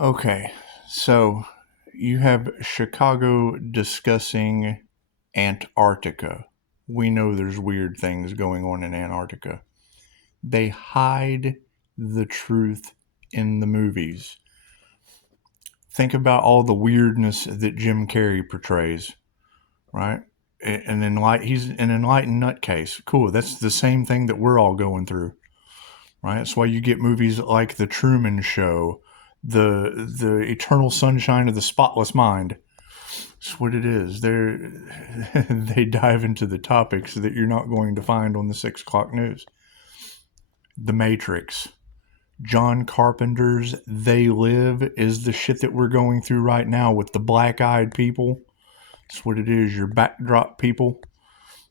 Okay, so you have Chicago discussing Antarctica. We know there's weird things going on in Antarctica. They hide the truth in the movies. Think about all the weirdness that Jim Carrey portrays, right? He's an enlightened nutcase. Cool. That's the same thing that we're all going through, right? That's why you get movies like The Truman Show, the Eternal Sunshine of the Spotless Mind. That's what it is. They dive into the topics that you're not going to find on the 6 o'clock news. The Matrix. John Carpenter's They Live is the shit that we're going through right now with the black-eyed people. That's what it is, your backdrop people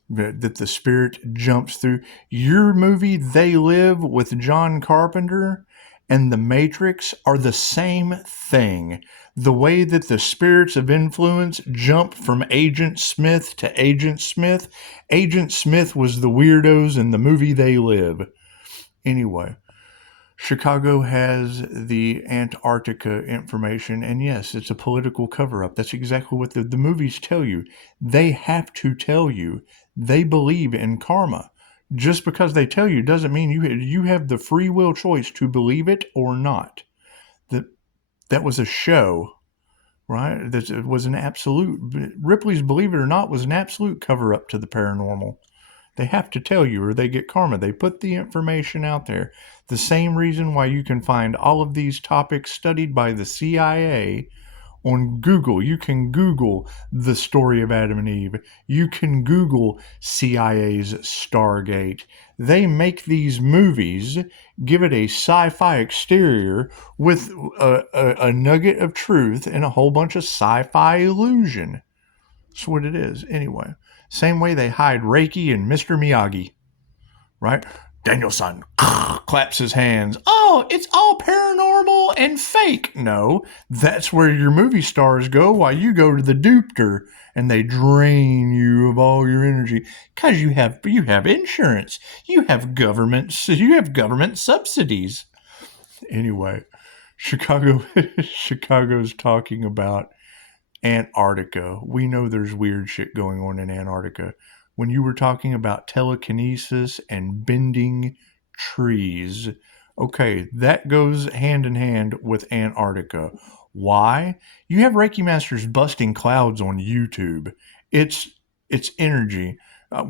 that the spirit jumps through. Your movie They Live with John Carpenter and The Matrix are the same thing. The way that the spirits of influence jump from Agent Smith to Agent Smith was the weirdos in the movie They Live. Anyway, Chicago has the Antarctica information, and yes, it's a political cover-up. That's exactly what the movies tell you. They have to tell you. They believe in karma. Just because they tell you doesn't mean you have the free will choice to believe it or not. That was a show, right? That was an absolute. Ripley's Believe It or Not was an absolute cover-up to the paranormal. They have to tell you or they get karma. They put the information out there. The same reason why you can find all of these topics studied by the CIA on Google. You can Google the story of Adam and Eve. You can Google CIA's Stargate. They make these movies, give it a sci-fi exterior with a nugget of truth and a whole bunch of sci-fi illusion. That's what it is. Anyway, same way they hide Reiki and Mr. Miyagi, right? Daniel-san claps his hands. Oh, it's all paranormal and fake. No, that's where your movie stars go while you go to the dupter and they drain you of all your energy because you have insurance. You have government subsidies. Anyway, Chicago's talking about Antarctica. We know there's weird shit going on in Antarctica. When you were talking about telekinesis and bending trees, okay, that goes hand in hand with Antarctica. Why? You have Reiki masters busting clouds on YouTube. It's energy.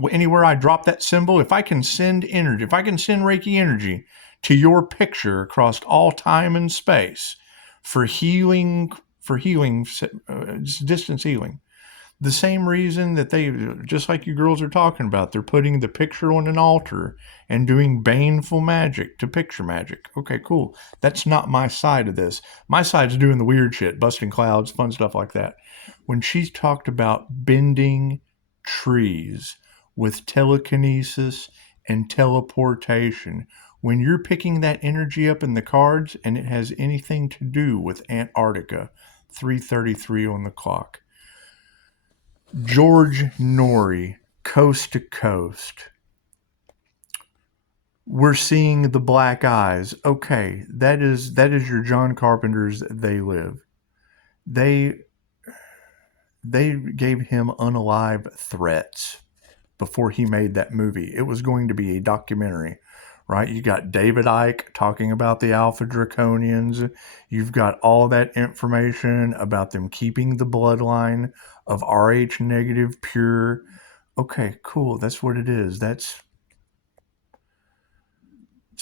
Anywhere I drop that symbol, if I can send Reiki energy to your picture across all time and space for healing, distance healing. The same reason that they, just like you girls are talking about, they're putting the picture on an altar and doing baneful magic to picture magic. Okay, cool. That's not my side of this. My side's doing the weird shit, busting clouds, fun stuff like that. When she talked about bending trees with telekinesis and teleportation, when you're picking that energy up in the cards and it has anything to do with Antarctica, 3:33 on the clock. George Norrie, Coast to Coast. We're seeing the black eyes. Okay, that is your John Carpenter's They Live. They gave him unalive threats before he made that movie. It was going to be a documentary, right? You got David Icke talking about the Alpha Draconians. You've got all that information about them keeping the bloodline of RH negative pure. Okay, cool. That's what it is. Let's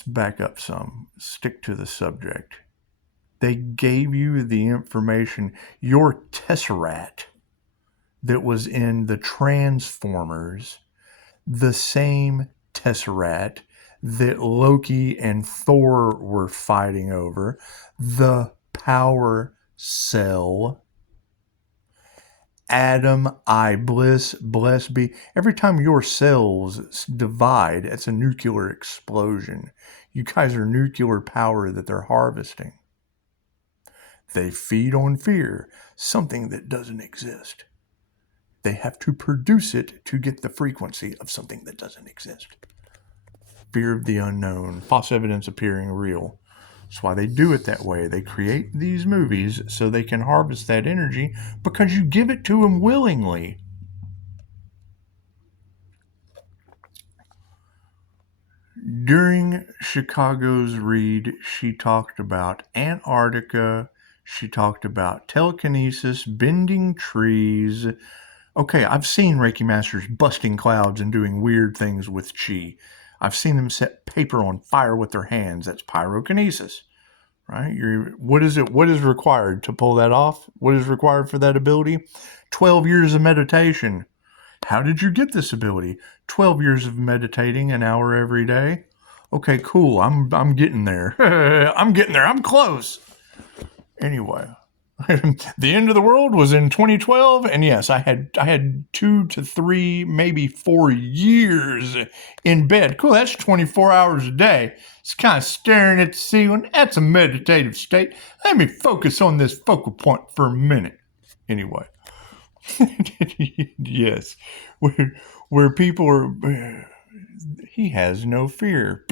back up some. Stick to the subject. They gave you the information. Your Tesseract that was in the Transformers, the same Tesseract that Loki and Thor were fighting over, the power cell. Adam, I, bliss, bless be. Every time your cells divide, it's a nuclear explosion. You guys are nuclear power that they're harvesting. They feed on fear, something that doesn't exist. They have to produce it to get the frequency of something that doesn't exist. Fear of the unknown, false evidence appearing real. That's why they do it that way. They create these movies so they can harvest that energy because you give it to them willingly. During Chicago's read, she talked about Antarctica. She talked about telekinesis, bending trees. Okay, I've seen Reiki masters busting clouds and doing weird things with chi. I've seen them set paper on fire with their hands. That's pyrokinesis, right? What is it? What is required to pull that off? What is required for that ability? 12 years of meditation. How did you get this ability? 12 years of meditating, an hour every day. Okay, cool. I'm getting there. I'm getting there. I'm close. Anyway, the end of the world was in 2012, and yes, I had 2 to 3, maybe 4 years in bed. Cool. That's 24 hours a day. It's kind of staring at the ceiling. That's a meditative state. Let me focus on this focal point for a minute. Anyway. Yes, where people are, he has no fear.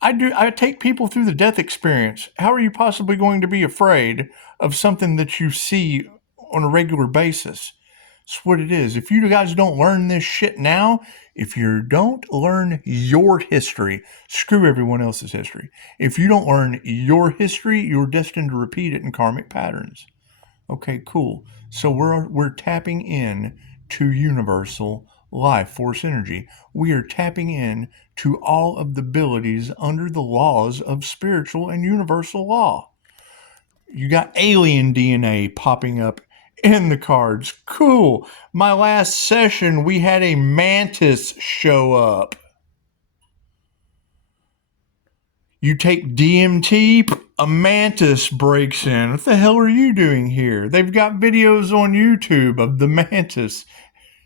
I take people through the death experience. How are you possibly going to be afraid of something that you see on a regular basis? That's what it is. If you guys don't learn this shit now, if you don't learn your history, screw everyone else's history. If you don't learn your history, you're destined to repeat it in karmic patterns. Okay, cool. So we're tapping in to universal life force energy. We are tapping in to all of the abilities under the laws of spiritual and universal law. You got alien DNA popping up in the cards. Cool. My last session, we had a mantis show up. You take DMT, a mantis breaks in. What the hell are you doing here? They've got videos on YouTube of the mantis.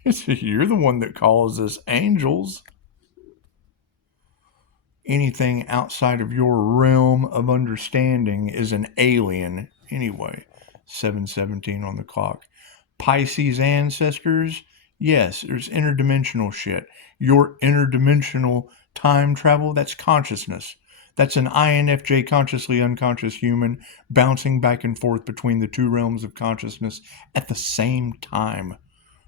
You're the one that calls us angels. Anything outside of your realm of understanding is an alien. Anyway, 7:17 on the clock. Pisces ancestors, yes, there's interdimensional shit. Your interdimensional time travel, that's consciousness. That's an INFJ, consciously unconscious human, bouncing back and forth between the two realms of consciousness at the same time.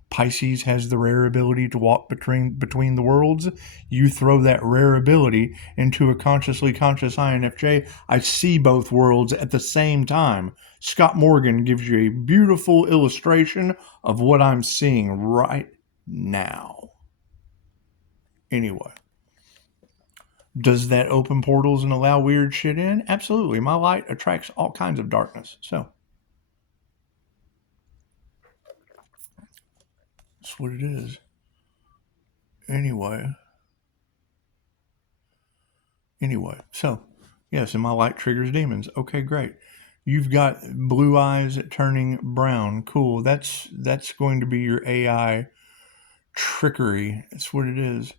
Pisces has the rare ability to walk between the worlds. You throw that rare ability into a consciously conscious INFJ. I see both worlds at the same time. Scott Morgan gives you a beautiful illustration of what I'm seeing right now. Anyway. Does that open portals and allow weird shit in? Absolutely. My light attracts all kinds of darkness. So that's what it is. Anyway, so yes, and my light triggers demons. Okay, great. You've got blue eyes turning brown. Cool. That's going to be your AI trickery. That's what it is.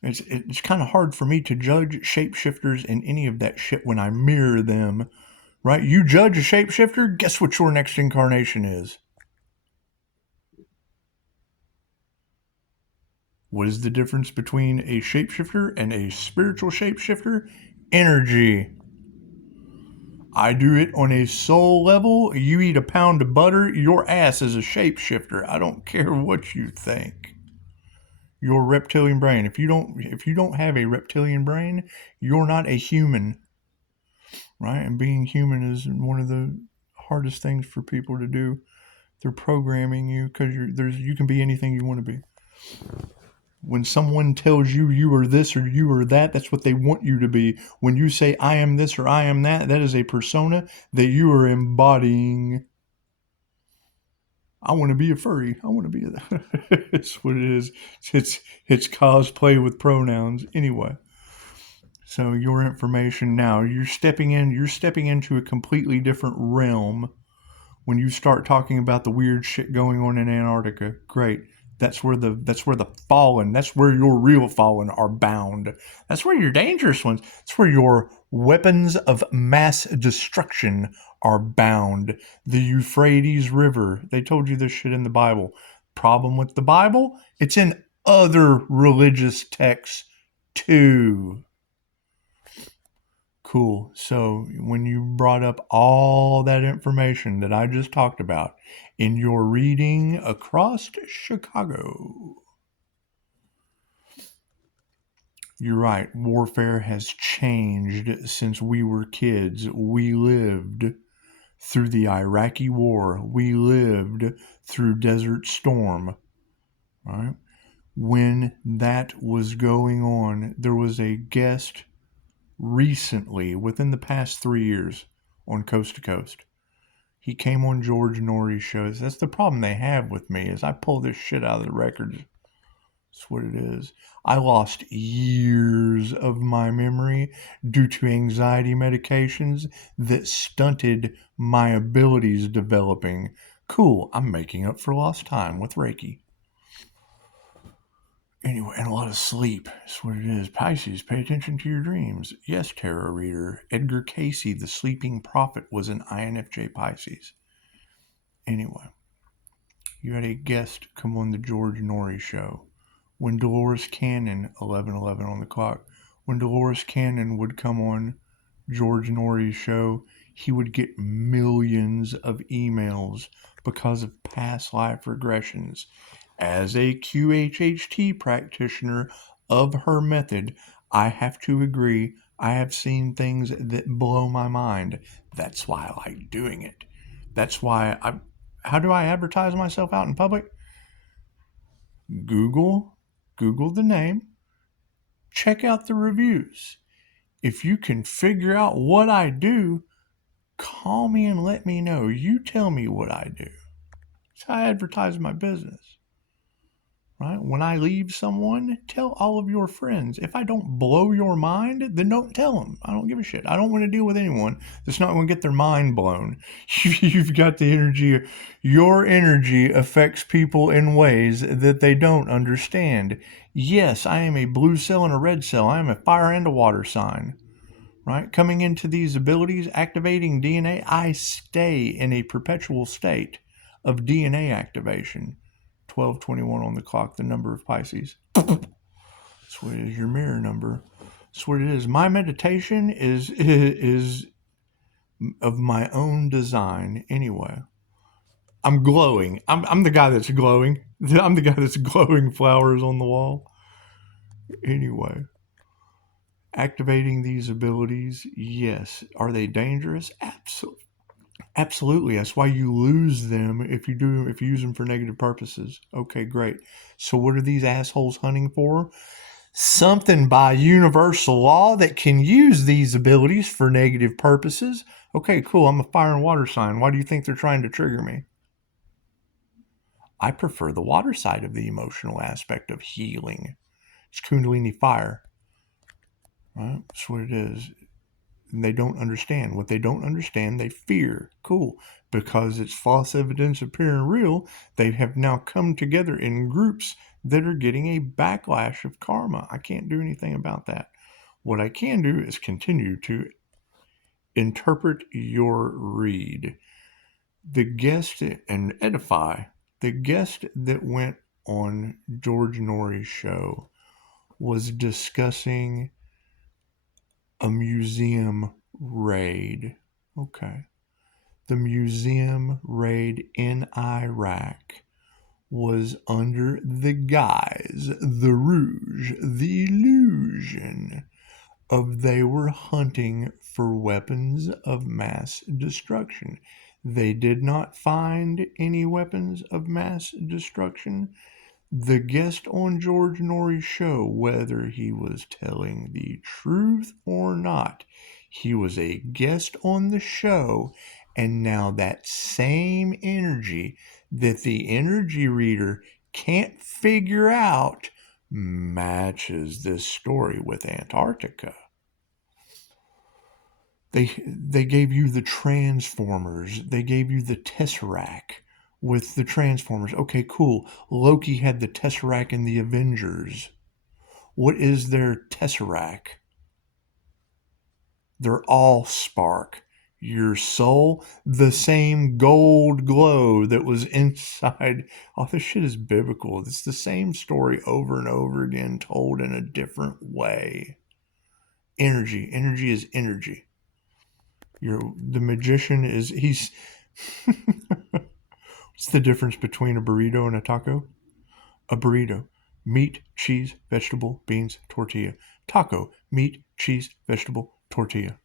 It's kind of hard for me to judge shapeshifters and any of that shit when I mirror them, right? You judge a shapeshifter, guess what your next incarnation is? What is the difference between a shapeshifter and a spiritual shapeshifter? Energy. I do it on a soul level. You eat a pound of butter, your ass is a shapeshifter. I don't care what you think. Your reptilian brain. If you don't have a reptilian brain, you're not a human. Right? And being human is one of the hardest things for people to do. They're programming you because you can be anything you want to be. When someone tells you you are this or you are that, that's what they want you to be. When you say I am this or I am that, that is a persona that you are embodying. I want to be a furry. I want to be that. It's what it is. It's cosplay with pronouns. Anyway. So your information now, you're stepping into a completely different realm when you start talking about the weird shit going on in Antarctica. Great. That's where the fallen, that's where your real fallen are bound. That's where your dangerous ones, that's where your weapons of mass destruction are bound. The Euphrates River. They told you this shit in the Bible. Problem with the Bible? It's in other religious texts too. Cool. So when you brought up all that information that I just talked about in your reading across Chicago, you're right. Warfare has changed since we were kids. We lived through the Iraqi War. We lived through Desert Storm. Right? When that was going on, there was a guest recently, within the past 3 years, on Coast to Coast. He came on George Norrie's shows. That's the problem they have with me, is I pull this shit out of the records. That's what it is. I lost years of my memory due to anxiety medications that stunted my abilities developing. Cool, I'm making up for lost time with Reiki. Anyway, and a lot of sleep. That's what it is. Pisces, pay attention to your dreams. Yes, tarot reader. Edgar Casey, the sleeping prophet, was an INFJ Pisces. Anyway, you had a guest come on the George Norrie show. When Dolores Cannon, 11:11 on the clock, when Dolores Cannon would come on George Norrie's show, he would get millions of emails because of past life regressions. As a QHHT practitioner of her method, I have to agree, I have seen things that blow my mind. That's why I like doing it. That's why how do I advertise myself out in public? Google the name, check out the reviews. If you can figure out what I do, call me and let me know. You tell me what I do. That's how I advertise my business. Right? When I leave someone, tell all of your friends. If I don't blow your mind, then don't tell them. I don't give a shit. I don't want to deal with anyone that's not going to get their mind blown. You've got the energy. Your energy affects people in ways that they don't understand. Yes, I am a blue cell and a red cell. I am a fire and a water sign. Right? Coming into these abilities, activating DNA, I stay in a perpetual state of DNA activation. 12:21 on the clock, the number of Pisces. That's what it is, your mirror number. That's what it is. My meditation is of my own design anyway. I'm glowing. I'm the guy that's glowing. I'm the guy that's glowing flowers on the wall. Anyway. Activating these abilities, yes. Are they dangerous? Absolutely. Absolutely. That's why you lose them if you use them for negative purposes. Okay, great. So what are these assholes hunting for? Something by universal law that can use these abilities for negative purposes. Okay, cool. I'm a fire and water sign. Why do you think they're trying to trigger me? I prefer the water side of the emotional aspect of healing. It's Kundalini fire. Right? That's what it is. And they don't understand. What they don't understand, they fear. Cool. Because it's false evidence appearing real, they have now come together in groups that are getting a backlash of karma. I can't do anything about that. What I can do is continue to interpret your read. The guest and edify. The guest that went on George Norrie's show was discussing a museum raid. Okay. The museum raid in Iraq was under the guise, the rouge, the illusion of they were hunting for weapons of mass destruction. They did not find any weapons of mass destruction. The guest on George Norrie's show, whether he was telling the truth or not, he was a guest on the show, and now that same energy that the energy reader can't figure out matches this story with Antarctica. They gave you the Transformers. They gave you the Tesseract with the Transformers. Okay, cool. Loki had the Tesseract in the Avengers. What is their Tesseract? They're all spark. Your soul, the same gold glow that was inside. Oh, this shit is biblical. It's the same story over and over again, told in a different way. Energy. Energy is energy. The magician is, he's, what's the difference between a burrito and a taco? A burrito, meat, cheese, vegetable, beans, tortilla. Taco, meat, cheese, vegetable, tortilla.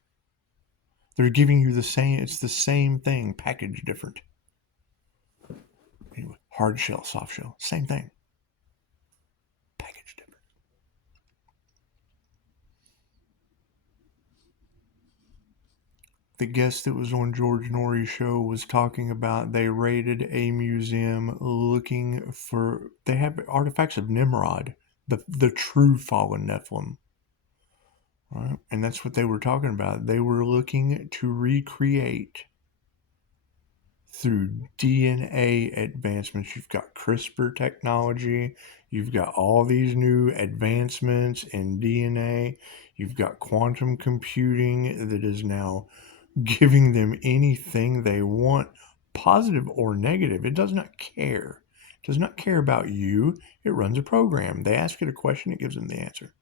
They're giving you the same, it's the same thing, packaged different. Anyway, hard shell, soft shell, same thing. Packaged different. The guest that was on George Norrie's show was talking about they raided a museum looking for, they have artifacts of Nimrod, the true fallen Nephilim. Right? And that's what they were talking about. They were looking to recreate through DNA advancements. You've got CRISPR technology. You've got all these new advancements in DNA. You've got quantum computing that is now giving them anything they want, positive or negative. It does not care. It does not care about you. It runs a program. They ask it a question, it gives them the answer.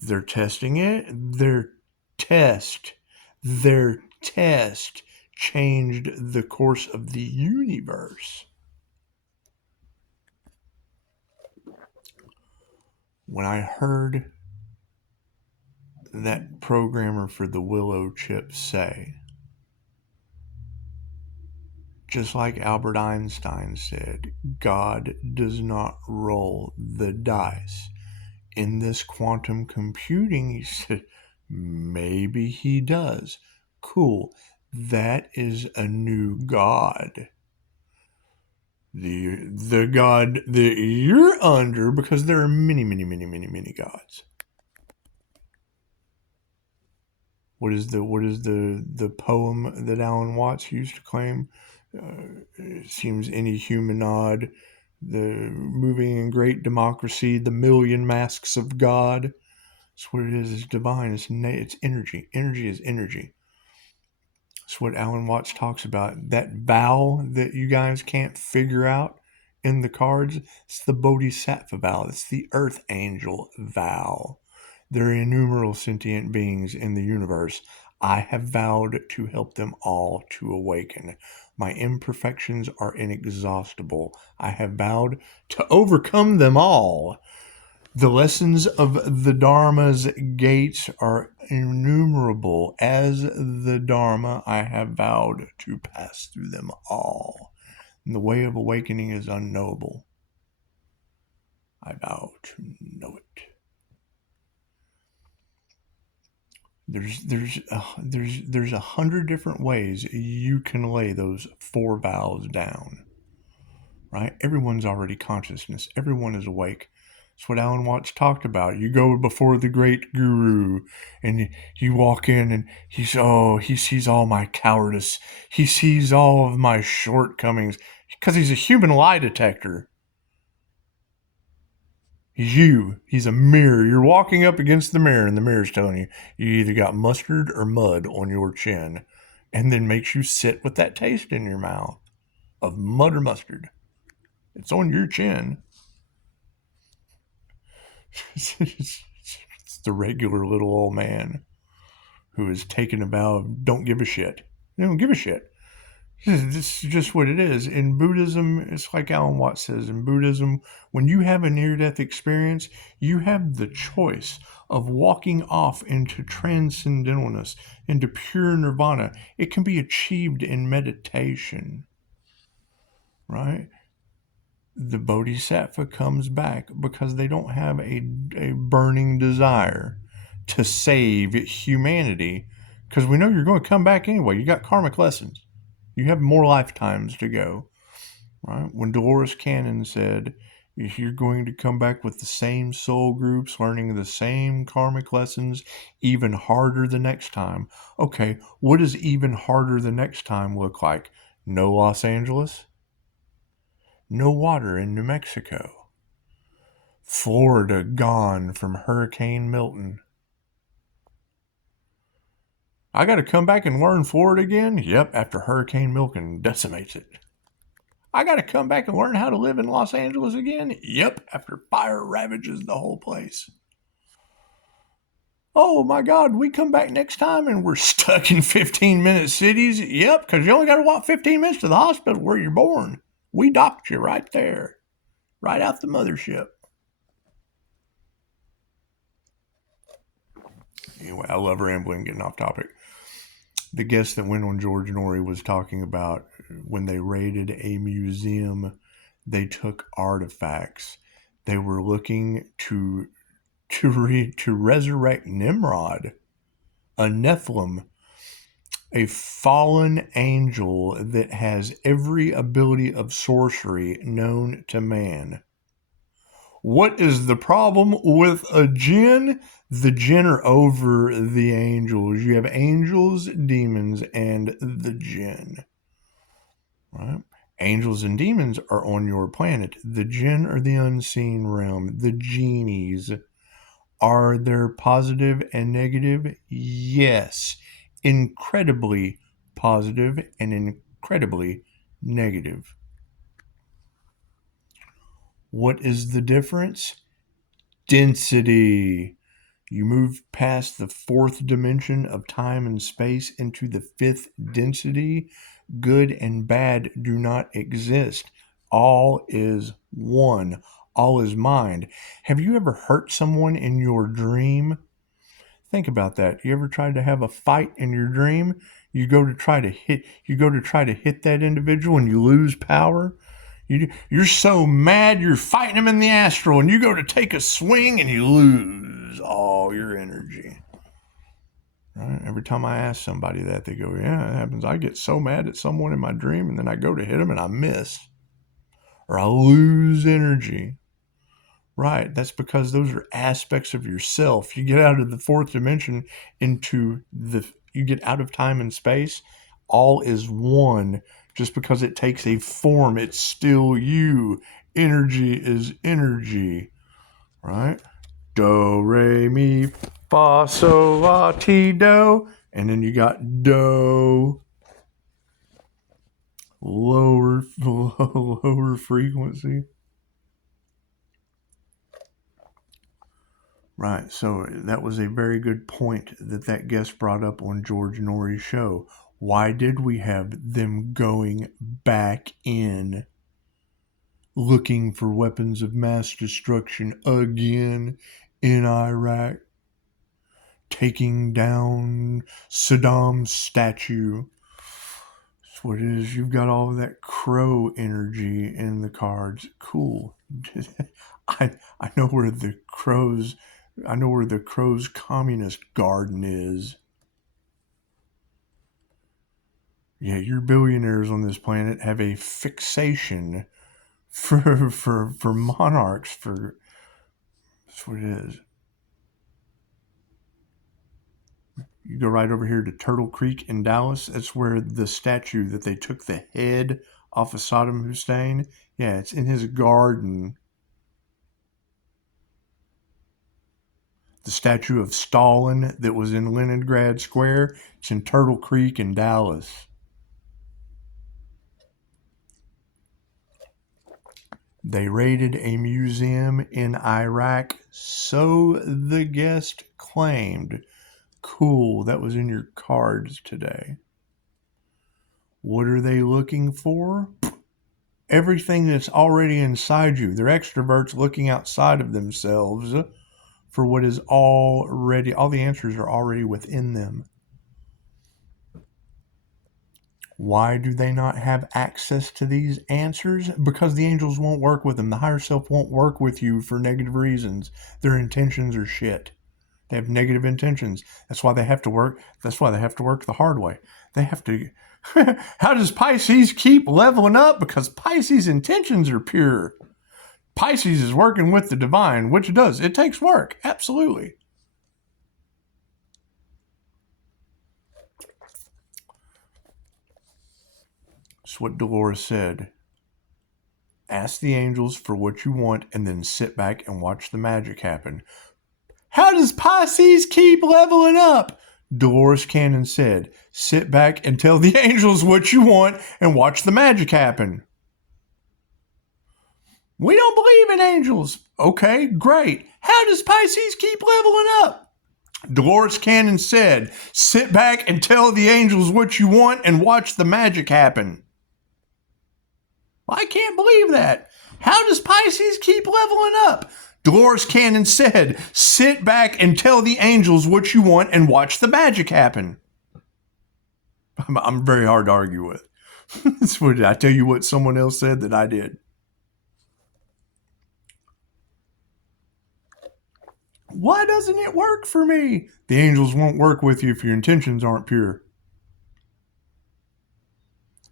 They're testing it. Their test changed the course of the universe. When I heard that programmer for the Willow chip say, just like Albert Einstein said, God does not roll the dice. In this quantum computing, he said, maybe he does. Cool. That is a new God. The God that you're under, because there are many, many, many, many, many gods. What is the poem that Alan Watts used to claim? It seems any human odd, the moving in great democracy, the million masks of God. That's what it is. It's divine. It's energy. Energy is energy. That's what Alan Watts talks about. That vow that you guys can't figure out in the cards, it's the Bodhisattva vow. It's the Earth Angel vow. There are innumerable sentient beings in the universe. I have vowed to help them all to awaken. My imperfections are inexhaustible. I have vowed to overcome them all. The lessons of the Dharma's gates are innumerable. As the Dharma, I have vowed to pass through them all. And the way of awakening is unknowable. I vow to know it. There's 100 different ways you can lay those 4 vows down. Right? Everyone's already consciousness. Everyone is awake. That's what Alan Watts talked about. You go before the great guru and you walk in and he sees all my cowardice. He sees all of my shortcomings because he's a human lie detector. He's you. He's a mirror. You're walking up against the mirror and the mirror's telling you either got mustard or mud on your chin, and then makes you sit with that taste in your mouth of mud or mustard. It's on your chin. It's the regular little old man who has taken a vow of don't give a shit. You don't give a shit. This is just what it is. In Buddhism, it's like Alan Watts says, in Buddhism, when you have a near-death experience, you have the choice of walking off into transcendentalness, into pure nirvana. It can be achieved in meditation, right? The Bodhisattva comes back because they don't have a burning desire to save humanity, because we know you're going to come back anyway. You got karmic lessons. You have more lifetimes to go, right? When Dolores Cannon said, if you're going to come back with the same soul groups, learning the same karmic lessons, even harder the next time. Okay, what does even harder the next time look like? No Los Angeles? No water in New Mexico. Florida gone from Hurricane Milton. I got to come back and learn Florida again? Yep, after Hurricane Milton decimates it. I got to come back and learn how to live in Los Angeles again? Yep, after fire ravages the whole place. Oh my God, we come back next time and we're stuck in 15-minute cities. Yep, because you only got to walk 15 minutes to the hospital where you're born. We docked you right there, right out the mothership. Anyway, I love rambling, getting off topic. The guest that went on George Norrie was talking about when they raided a museum, they took artifacts. They were looking to resurrect Nimrod, a Nephilim, a fallen angel that has every ability of sorcery known to man. What is the problem with a jinn? The jinn are over the angels. You have angels, demons, and the jinn. Right? Angels and demons are on your planet. The jinn are the unseen realm, the genies. Are there positive and negative? Yes. Incredibly positive and incredibly negative. What is the difference? Density. You move past the fourth dimension of time and space into the fifth density. Good and bad do not exist. All is one. All is mind. Have you ever hurt someone in your dream? Think about that. You ever tried to have a fight in your dream? You go to try to hit that individual and you lose power. You're so mad you're fighting him in the astral, and you go to take a swing and you lose all your energy. Right? Every time I ask somebody that, they go, "Yeah, it happens. I get so mad at someone in my dream, and then I go to hit them and I miss, or I lose energy." Right. That's because those are aspects of yourself. You get out of the fourth dimension you get out of time and space. All is one. Just because it takes a form, it's still you. Energy is energy. Right? Do, re, mi, fa, sol, la, ti, do. And then you got do. Lower frequency. Right, so that was a very good point that guest brought up on George Norrie's show. Why did we have them going back in, looking for weapons of mass destruction again in Iraq, taking down Saddam's statue? That's what it is. You've got all of that crow energy in the cards. Cool. I know where the crows communist garden is. Yeah, your billionaires on this planet have a fixation for monarchs. That's what it is. You go right over here to Turtle Creek in Dallas. That's where the statue that they took the head off of Saddam Hussein. Yeah, it's in his garden. The statue of Stalin that was in Leningrad Square, it's in Turtle Creek in Dallas. They raided a museum in Iraq, so the guest claimed. Cool, that was in your cards today. What are they looking for? Everything that's already inside you. They're extroverts looking outside of themselves for what is already, all the answers are already within them. Why do they not have access to these answers? Because the angels won't work with them. The higher self won't work with you for negative reasons. Their intentions are shit. They have negative intentions. That's why they have to work. That's why they have to work the hard way. They have to. How does Pisces keep leveling up? Because Pisces' intentions are pure. Pisces is working with the divine, which it does. It takes work. Absolutely. That's what Dolores said. Ask the angels for what you want and then sit back and watch the magic happen. How does Pisces keep leveling up? Dolores Cannon said, sit back and tell the angels what you want and watch the magic happen. We don't believe in angels. Okay, great. How does Pisces keep leveling up? Dolores Cannon said, sit back and tell the angels what you want and watch the magic happen. I can't believe that. How does Pisces keep leveling up? Dolores Cannon said, sit back and tell the angels what you want and watch the magic happen. I'm very hard to argue with. Did I tell you what someone else said that I did? Why doesn't it work for me? The angels won't work with you if your intentions aren't pure.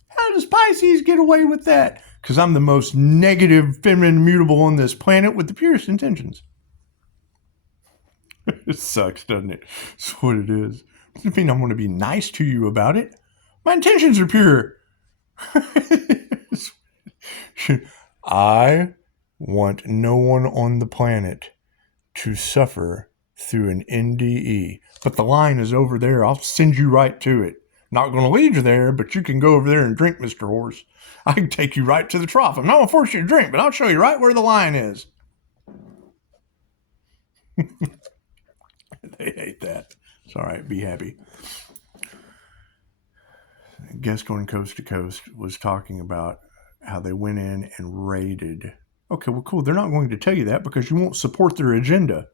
How does Pisces get away with that? Because I'm the most negative feminine mutable on this planet with the purest intentions. It sucks, doesn't it? That's what it is. Doesn't mean I'm going to be nice to you about it. My intentions are pure. I want no one on the planet to suffer through an NDE. But the line is over there. I'll send you right to it. Not going to lead you there, but you can go over there and drink, Mr. Horse. I can take you right to the trough. I'm not going to force you to drink, but I'll show you right where the line is. They hate that. It's all right. Be happy. A guest on Coast to Coast was talking about how they went in and raided. Okay, well, cool. They're not going to tell you that because you won't support their agenda.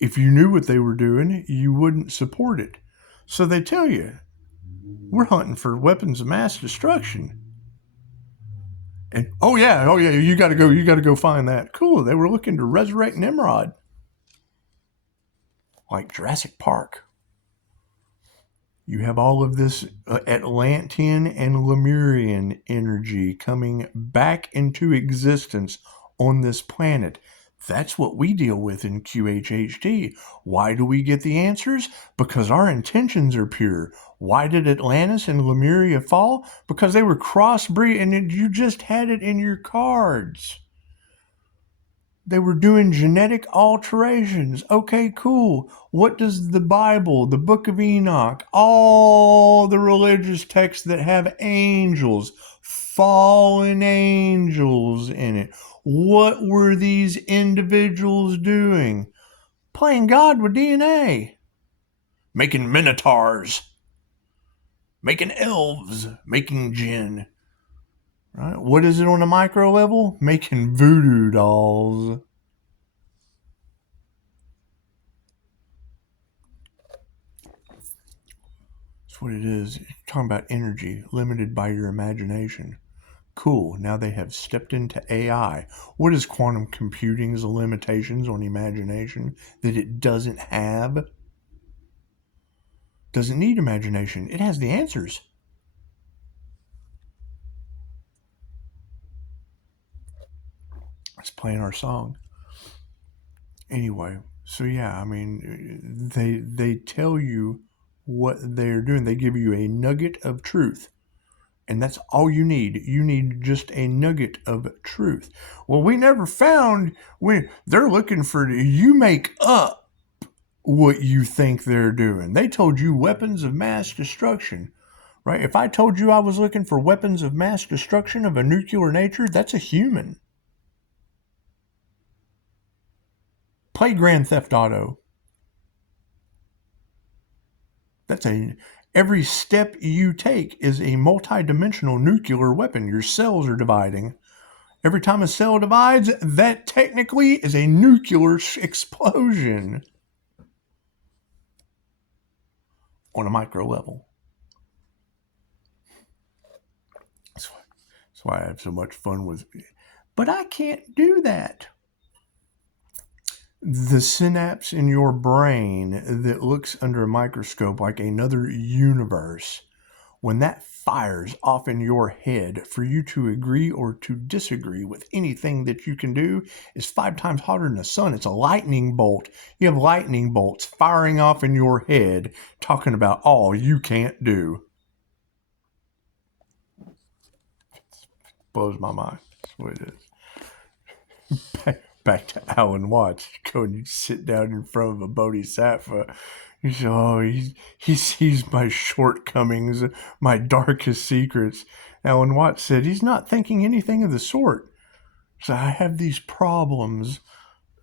If you knew what they were doing, you wouldn't support it. So they tell you, we're hunting for weapons of mass destruction. And oh yeah, you got to go find that. Cool. They were looking to resurrect Nimrod, like Jurassic Park. You have all of this Atlantean and Lemurian energy coming back into existence on this planet. That's what we deal with in QHHD. Why do we get the answers? Because our intentions are pure. Why did Atlantis and Lemuria fall? Because they were crossbreed, and you just had it in your cards. They were doing genetic alterations. Okay, cool. What does the Bible, the Book of Enoch, all the religious texts that have angels, fallen angels in it, what were these individuals doing? Playing God with DNA. Making minotaurs. Making elves. Making jinn. Right? What is it on a micro level? Making voodoo dolls. That's what it is. You're talking about energy limited by your imagination. Cool. Now they have stepped into AI. What is quantum computing's limitations on imagination that it doesn't have? Doesn't need imagination. It has the answers. It's playing our song. Anyway, so yeah, I mean, they tell you what they're doing. They give you a nugget of truth. And that's all you need. You need just a nugget of truth. Well, we never found when they're looking for you make up what you think they're doing. They told you weapons of mass destruction, right? If I told you I was looking for weapons of mass destruction of a nuclear nature, that's a human. Play Grand Theft Auto. Every step you take is a multi-dimensional nuclear weapon. Your cells are dividing. Every time a cell divides, that technically is a nuclear explosion on a micro level. That's why I have so much fun with it. But I can't do that. The synapse in your brain that looks under a microscope like another universe, when that fires off in your head for you to agree or to disagree with anything that you can do, is 5 times hotter than the sun. It's a lightning bolt. You have lightning bolts firing off in your head talking about all you can't do. It blows my mind. That's what it is. Back to Alan Watts. You go and you sit down in front of a bodhisattva. You say, oh, he sees my shortcomings, my darkest secrets. Alan Watts said he's not thinking anything of the sort. So I have these problems.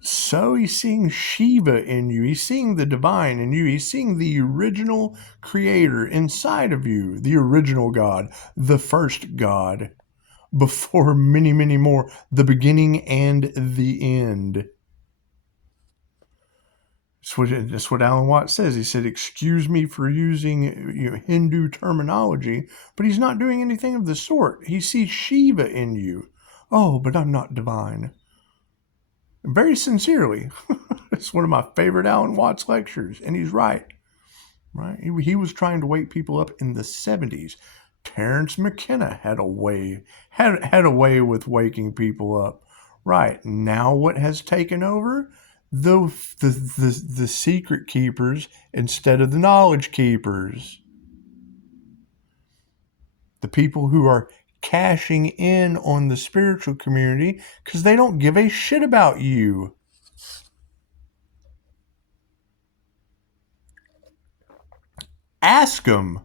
So he's seeing Shiva in you. He's seeing the divine in you. He's seeing the original creator inside of you, the original God, the first God, before many, many more, the beginning and the end. That's what Alan Watts says. He said, excuse me for using Hindu terminology, but he's not doing anything of the sort. He sees Shiva in you. Oh, but I'm not divine. Very sincerely. It's one of my favorite Alan Watts lectures, and he's right. Right? He was trying to wake people up in the 70s. Terence McKenna had a way with waking people up. Right. Now what has taken over? The secret keepers instead of the knowledge keepers. The people who are cashing in on the spiritual community because they don't give a shit about you. Ask them.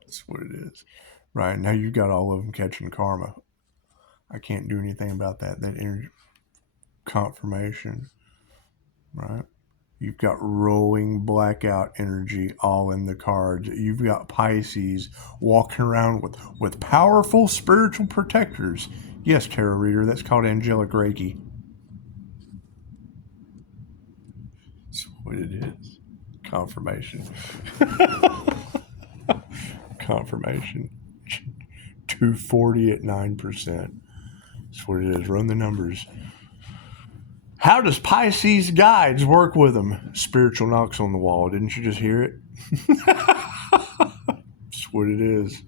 That's what it is. Right, now you got all of them catching karma. I can't do anything about that. That energy confirmation. Right? You've got rolling blackout energy all in the cards. You've got Pisces walking around with powerful spiritual protectors. Yes, tarot reader, that's called angelic Reiki. That's what it is. Confirmation. Confirmation. 240 at 9%. That's what it is. Run the numbers. How does Pisces guides work with them? Spiritual knocks on the wall. Didn't you just hear it? That's what it is.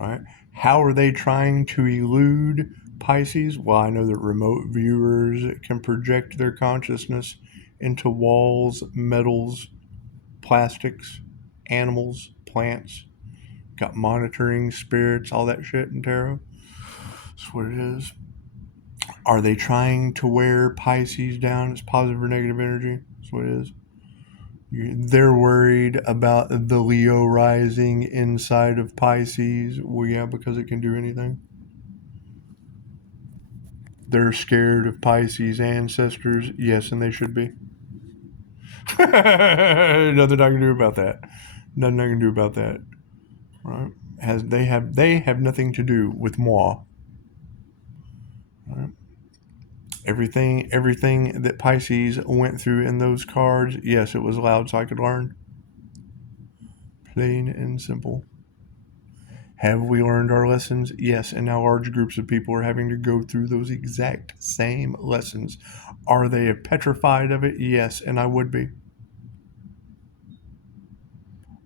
Right? How are they trying to elude Pisces? Well, I know that remote viewers can project their consciousness into walls, metals, plastics, animals, plants. Got monitoring spirits, all that shit in tarot. That's what it is. Are they trying to wear Pisces down? It's positive or negative energy. That's what it is. They're worried about the Leo rising inside of Pisces. Well, yeah, because it can do anything. They're scared of Pisces ancestors. Yes, and they should be. Nothing I can do about that. Nothing I can do about that. Right? They have nothing to do with moi. Right? Everything that Pisces went through in those cards, yes, it was loud so I could learn. Plain and simple. Have we learned our lessons? Yes, and now large groups of people are having to go through those exact same lessons. Are they petrified of it? Yes, and I would be.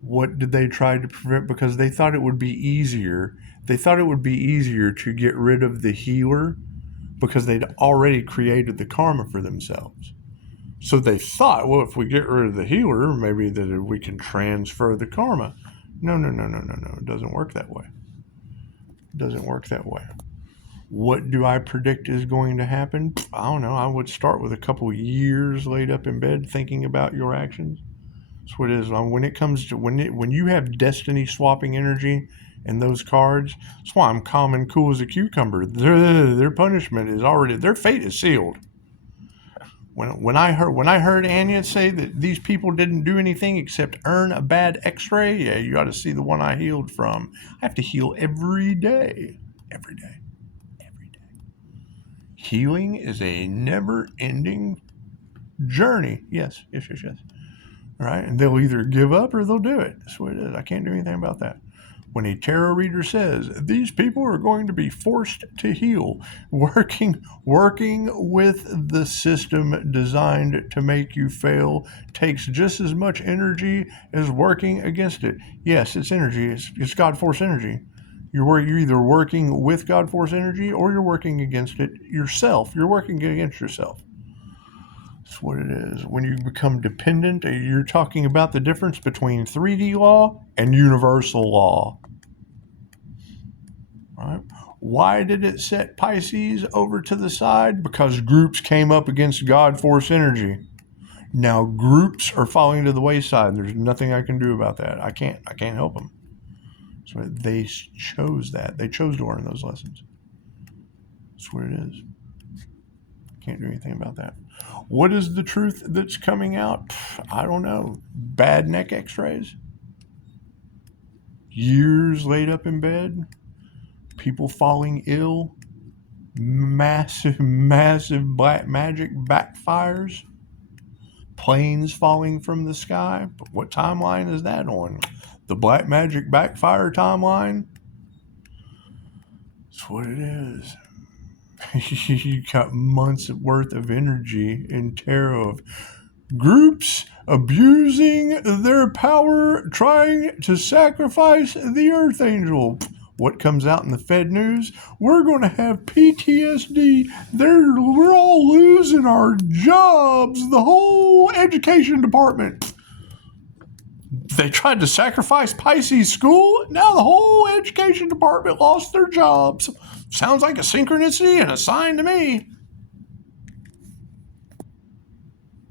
What did they try to prevent? Because they thought it would be easier. They thought it would be easier to get rid of the healer because they'd already created the karma for themselves. So they thought, well, if we get rid of the healer, maybe that we can transfer the karma. No. It doesn't work that way. It doesn't work that way. What do I predict is going to happen? I don't know. I would start with a couple years laid up in bed thinking about your actions. That's what it is. When it comes to when you have destiny swapping energy in those cards, that's why I'm calm and cool as a cucumber. Their punishment is already, their fate is sealed. When I heard Anya say that these people didn't do anything except earn a bad X-ray, yeah, you ought to see the one I healed from. I have to heal every day. Healing is a never-ending journey. Yes. All right, and they'll either give up or they'll do it. That's what it is. I can't do anything about that. When a tarot reader says these people are going to be forced to heal, working with the system designed to make you fail takes just as much energy as working against it. Yes, it's energy. It's God force energy. You're either working with God force energy or you're working against it yourself. You're working against yourself. That's what it is. When you become dependent, you're talking about the difference between 3D law and universal law. Right? Why did it set Pisces over to the side? Because groups came up against God force energy. Now groups are falling to the wayside. There's nothing I can do about that. I can't help them. So they chose that. They chose to learn those lessons. That's what it is. Can't do anything about that. What is the truth that's coming out? I don't know. Bad neck x-rays? Years laid up in bed? People falling ill? Massive black magic backfires? Planes falling from the sky? But what timeline is that on? The black magic backfire timeline? That's what it is. You got months worth of energy in tarot of groups abusing their power, trying to sacrifice the Earth Angel. What comes out in the Fed news? We're going to have PTSD. We're all losing our jobs. The whole education department. They tried to sacrifice Pisces school. Now the whole education department lost their jobs. Sounds like a synchronicity and a sign to me.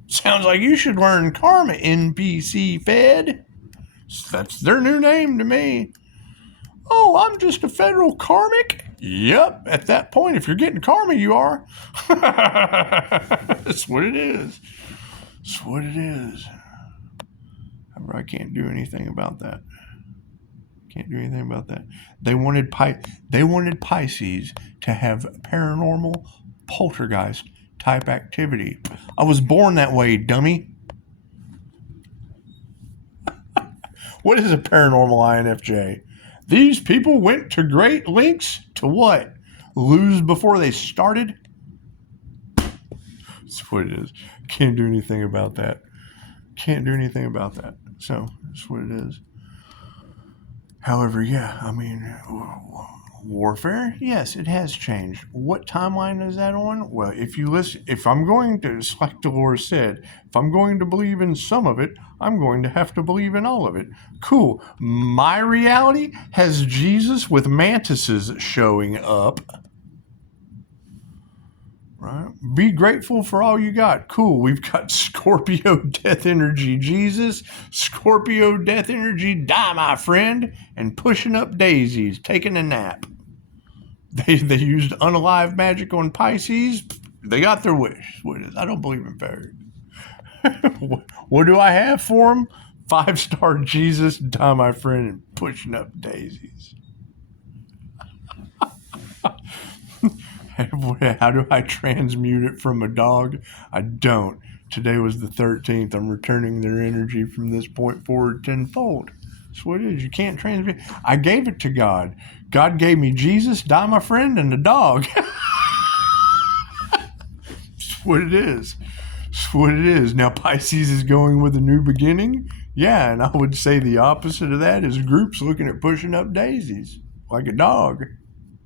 Sounds like you should learn karma, NPC Fed. That's their new name to me. Oh, I'm just a federal karmic? Yep, at that point, if you're getting karma, you are. That's what it is. That's what it is. I can't do anything about that. Can't do anything about that. They wanted Pisces to have paranormal poltergeist type activity. I was born that way, dummy. What is a paranormal INFJ? These people went to great lengths to what? Lose before they started? That's what it is. Can't do anything about that. Can't do anything about that. So, that's what it is. However, yeah, I mean, warfare, yes, it has changed. What timeline is that on? Well, if I'm going to, it's like Dolores said, if I'm going to believe in some of it, I'm going to have to believe in all of it. Cool. My reality has Jesus with mantises showing up. Right? Be grateful for all you got. Cool. We've got Scorpio death energy Jesus, Scorpio death energy die, my friend, and pushing up daisies, taking a nap. They used unalive magic on Pisces. They got their wish. I don't believe in fairies. What do I have for them? 5-star Jesus, die, my friend, and pushing up daisies. How do I transmute it from a dog? I don't. Today was the 13th. I'm returning their energy from this point forward tenfold. That's what it is. You can't transmute. I gave it to God. God gave me Jesus, die, my friend, and a dog. That's what it is. That's what it is. Now Pisces is going with a new beginning. Yeah, and I would say the opposite of that is groups looking at pushing up daisies like a dog.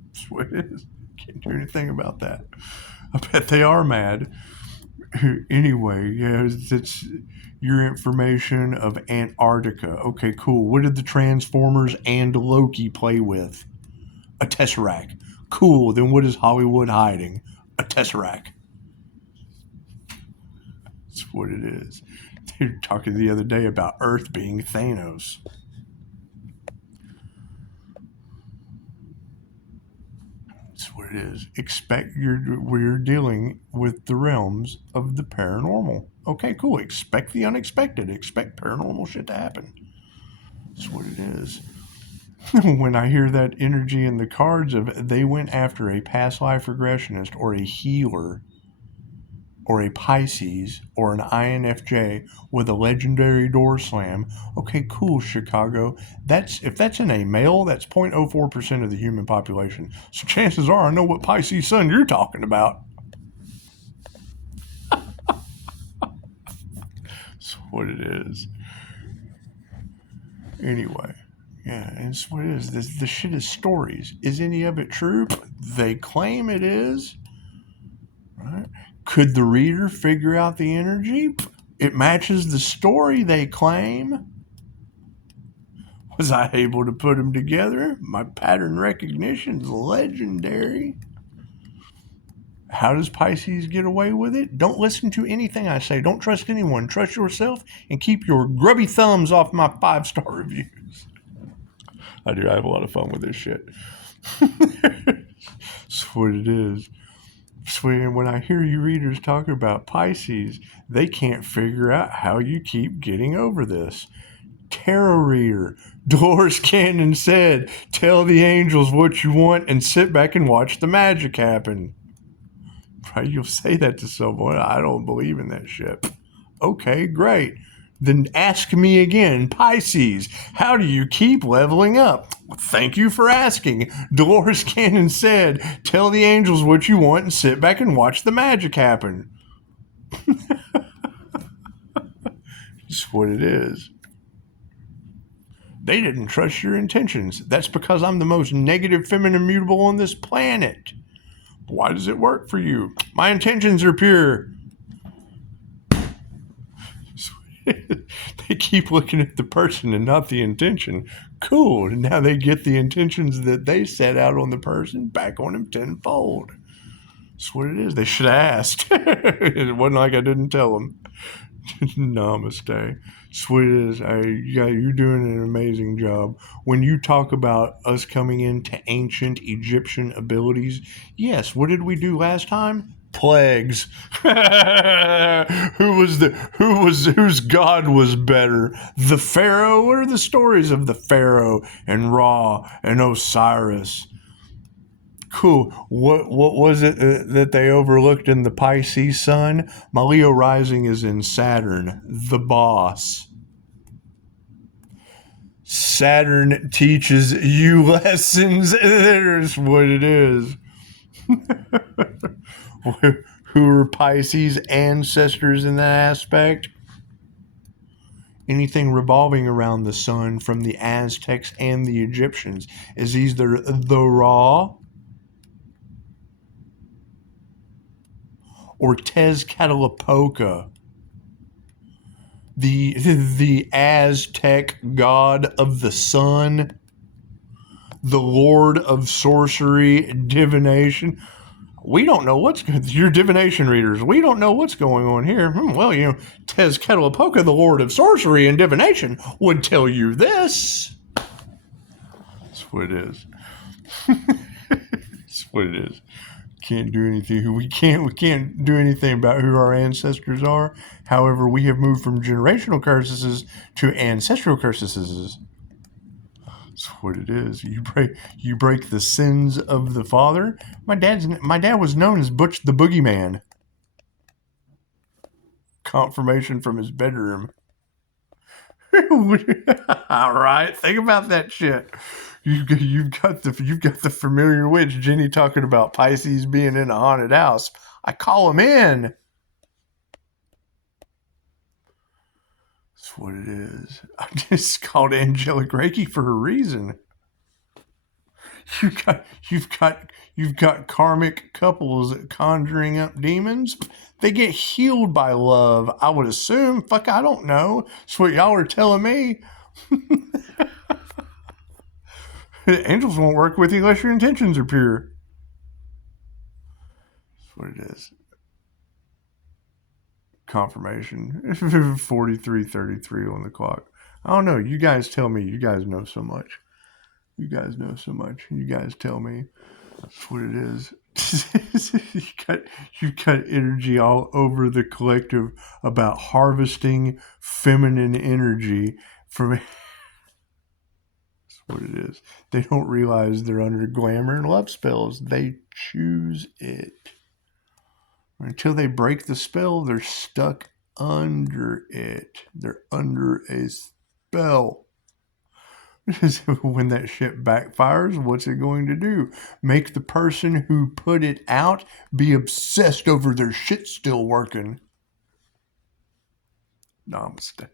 That's what it is. Can't do anything about that. I bet they are mad. Anyway, yeah, it's your information of Antarctica. Okay, cool. What did the Transformers and Loki play with? A Tesseract. Cool. Then what is Hollywood hiding? A Tesseract. That's what it is. They were talking the other day about Earth being Thanos. That's what it is. We're dealing with the realms of the paranormal. Okay, cool. Expect the unexpected. Expect paranormal shit to happen. That's what it is. When I hear that energy in the cards of they went after a past life regressionist or a healer or a Pisces or an INFJ with a legendary door slam. Okay, cool, Chicago. If that's in a male, that's 0.04% of the human population. So chances are I know what Pisces sun you're talking about. That's what it is. Anyway, yeah, it's what it is. This shit is stories. Is any of it true? They claim it is. Right? Could the reader figure out the energy? It matches the story they claim. Was I able to put them together? My pattern recognition is legendary. How does Pisces get away with it? Don't listen to anything I say. Don't trust anyone. Trust yourself and keep your grubby thumbs off my 5-star reviews. I do. I have a lot of fun with this shit. That's what it is. So when I hear you readers talk about Pisces, they can't figure out how you keep getting over this. Tarot reader. Dolores Cannon said, tell the angels what you want and sit back and watch the magic happen. Right? You'll say that to someone. I don't believe in that shit. Okay, great. Then ask me again, Pisces, how do you keep leveling up? Thank you for asking. Dolores Cannon said, tell the angels what you want and sit back and watch the magic happen. That's what it is. They didn't trust your intentions. That's because I'm the most negative feminine mutable on this planet. Why does it work for you? My intentions are pure. They keep looking at the person and not the intention. Cool. And now they get the intentions that they set out on the person back on them tenfold. That's what it is. They should have asked. It wasn't like I didn't tell them. Namaste. Sweet as you're doing an amazing job. When you talk about us coming into ancient Egyptian abilities, yes, what did we do last time? Plagues. Whose god was better? The Pharaoh or the stories of the Pharaoh and Ra and Osiris? Cool. What was it that they overlooked in the Pisces sun? My Leo rising is in Saturn, the boss. Saturn teaches you lessons. There's what it is. Who are Pisces ancestors in that aspect? Anything revolving around the sun from the Aztecs and the Egyptians is either the Ra or Tezcatlipoca, the Aztec god of the sun, the lord of sorcery, divination. We don't know what's good. You're divination readers. We don't know what's going on here. Well, Tezcatlipoca, the lord of sorcery and divination, would tell you this. That's what it is. That's what it is. Can't do anything. We can't do anything about who our ancestors are. However, we have moved from generational curses to ancestral curses. That's what it is. You break the sins of the father. My dad was known as Butch the Boogeyman. Confirmation from his bedroom. All right, think about that shit. You've got the familiar witch Jenny talking about Pisces being in a haunted house. I call him in. That's what it is. I just called angelic Reiki for a reason. You've got karmic couples conjuring up demons. They get healed by love, I would assume. Fuck, I don't know. That's what y'all are telling me. Angels won't work with you unless your intentions are pure. That's what it is. Confirmation. 43:33 on the clock. I don't know. You guys tell me. You guys know so much. You guys tell me. That's what it is. You've got energy all over the collective about harvesting feminine energy from. That's what it is. They don't realize they're under glamour and love spells. They choose it. Until they break the spell, they're stuck under it. They're under a spell. When that shit backfires, what's it going to do? Make the person who put it out be obsessed over their shit still working. Namaste.